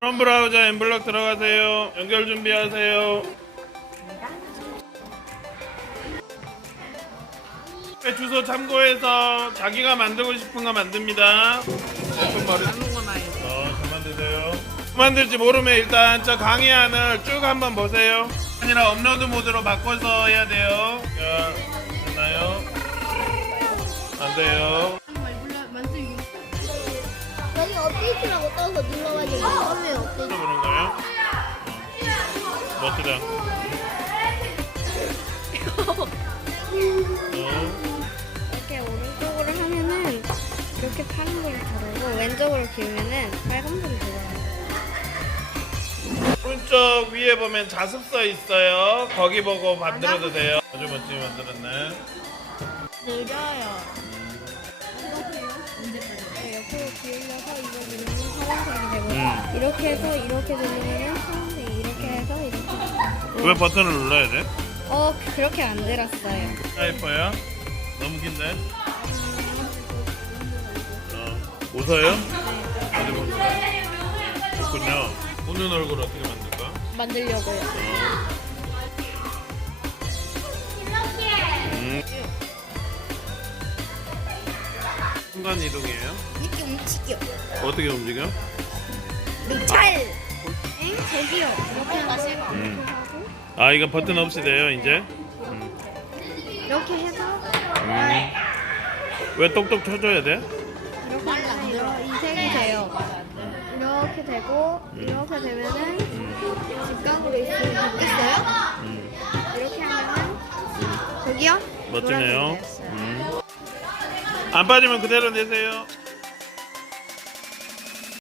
크롬 브라우저 엠블럭 들어가세요. 연결 준비하세요. 네, 주소 참고해서 자기가 만들고 싶은 거 만듭니다. 예쁜 머리. 어, 잘 만드세요. 만들지 모르면 일단 저 강의안을 쭉 한번 보세요. 아니라 업로드 모드로 바꿔서 해야 돼요. 자, 됐나요? 안 돼요. 여기 업데이트라고 떠서 눌러가지고 처음에 또 그런 거예요? 어. 멋지다. 어. 이렇게 오른쪽으로 하면은 이렇게 파란 불이 들어오고 왼쪽으로 기우면은 빨간 불이 들어와요. 오른쪽 위에 보면 자습서 있어요. 거기 보고 만들어도 돼요. 아주 멋지게 만들었네. 느려요. 옆 이렇게 해서 이렇게 파란색 이렇게 해서 이렇게 왜 버튼을 눌러야 돼? 어 그렇게 만들었어요. 아 예뻐요? 너무 긴데? 어, 웃어요? 어디 보세요. 그렇군요. 웃는 얼굴 어떻게 만들까? 만들려고요. 음. 순간 이동이에요? 이렇게 움직여. 어떻게 움직여? 찰. 엥 저기요. 이렇게 하고 음. 아 이거 버튼 없이 돼요 이제? 이렇게 해서 음. 왜 똑똑 쳐줘야 돼? 이렇게 해서 이 색이 돼요. 이렇게 되고 이렇게 되면은 직각으로 있으면 바뀌었어요. 음. 이렇게 하면은 저기요. 멋지네요. 노란색이 됐어요. 음. 안 빠지면 그대로 내세요.